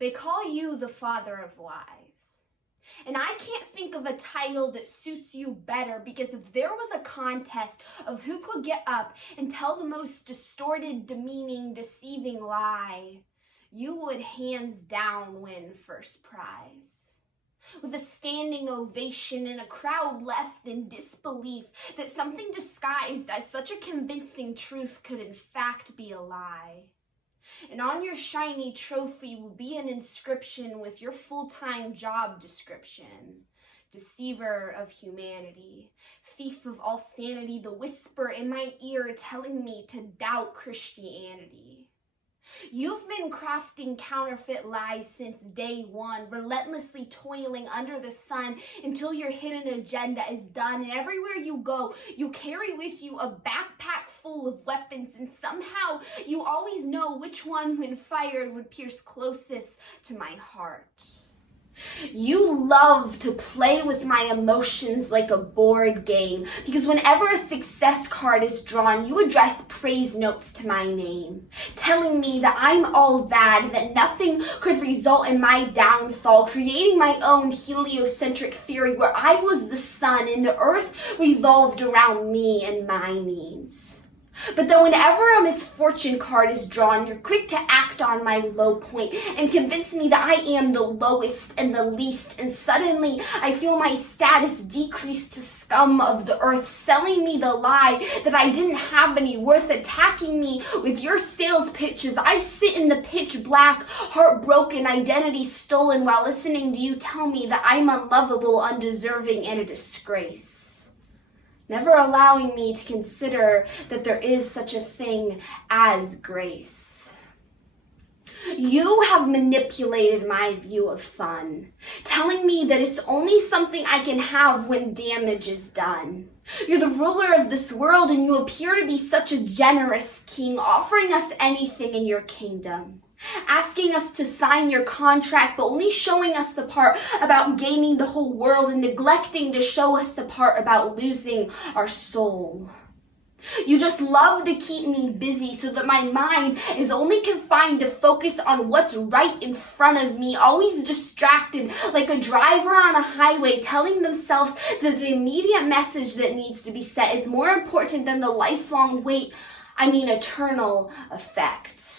They call you the father of lies. And I can't think of a title that suits you better, because if there was a contest of who could get up and tell the most distorted, demeaning, deceiving lie, you would hands down win first prize. With a standing ovation and a crowd left in disbelief that something disguised as such a convincing truth could in fact be a lie. And on your shiny trophy will be an inscription with your full-time job description. Deceiver of humanity, thief of all sanity, the whisper in my ear telling me to doubt Christianity. You've been crafting counterfeit lies since day one, relentlessly toiling under the sun until your hidden agenda is done. And everywhere you go, you carry with you a backpack full of weapons, and somehow you always know which one, when fired, would pierce closest to my heart. You love to play with my emotions like a board game, because whenever a success card is drawn, you address praise notes to my name, telling me that I'm all that nothing could result in my downfall, creating my own heliocentric theory where I was the sun and the earth revolved around me and my needs. But then whenever a misfortune card is drawn, you're quick to act on my low point and convince me that I am the lowest and the least, and suddenly I feel my status decrease to scum of the earth, selling me the lie that I didn't have any worth, attacking me with your sales pitches. I sit in the pitch black, heartbroken, identity stolen, while listening to you tell me that I'm unlovable, undeserving, and a disgrace. Never allowing me to consider that there is such a thing as grace. You have manipulated my view of fun, telling me that it's only something I can have when damage is done. You're the ruler of this world, and you appear to be such a generous king, offering us anything in your kingdom. Asking us to sign your contract, but only showing us the part about gaining the whole world and neglecting to show us the part about losing our soul. You just love to keep me busy so that my mind is only confined to focus on what's right in front of me, always distracted like a driver on a highway telling themselves that the immediate message that needs to be set is more important than the lifelong eternal effect.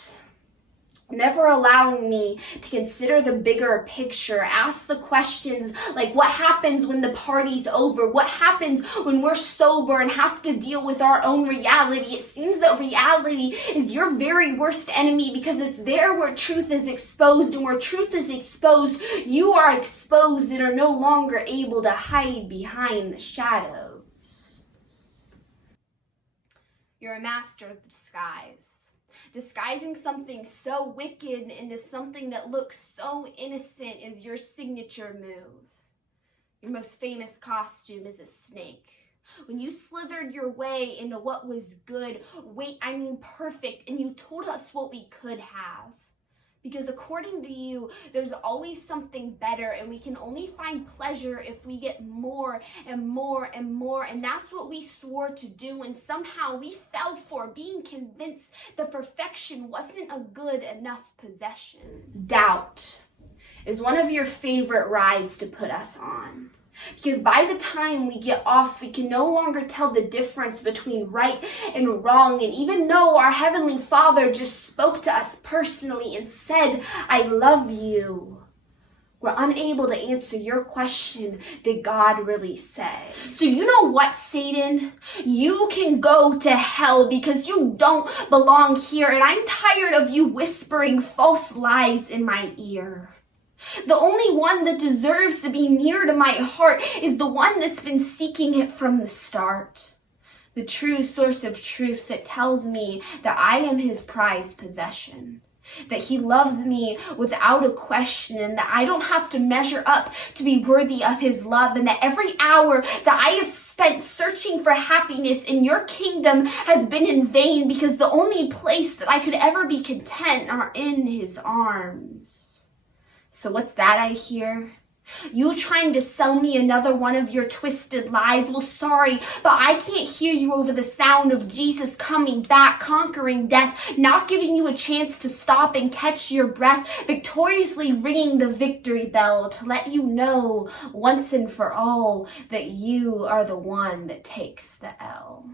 Never allowing me to consider the bigger picture, ask the questions like what happens when the party's over, what happens when we're sober and have to deal with our own reality. It seems that reality is your very worst enemy, because it's there where truth is exposed, and where truth is exposed, you are exposed and are no longer able to hide behind the shadows. You're a master of disguise. Disguising something so wicked into something that looks so innocent is your signature move. Your most famous costume is a snake. When you slithered your way into what was good, perfect, and you told us what we could have. Because according to you, there's always something better, and we can only find pleasure if we get more and more and more. And that's what we swore to do, and somehow we fell for, being convinced that perfection wasn't a good enough possession. Doubt is one of your favorite rides to put us on. Because by the time we get off, we can no longer tell the difference between right and wrong. And even though our Heavenly Father just spoke to us personally and said, I love you, we're unable to answer your question, did God really say? So you know what, Satan? You can go to hell, because you don't belong here. And I'm tired of you whispering false lies in my ear. The only one that deserves to be near to my heart is the one that's been seeking it from the start. The true source of truth that tells me that I am his prized possession, that he loves me without a question, and that I don't have to measure up to be worthy of his love, and that every hour that I have spent searching for happiness in your kingdom has been in vain, because the only place that I could ever be content are in his arms. So what's that I hear? You trying to sell me another one of your twisted lies? Well, sorry, but I can't hear you over the sound of Jesus coming back, conquering death, not giving you a chance to stop and catch your breath, victoriously ringing the victory bell to let you know once and for all that you are the one that takes the L.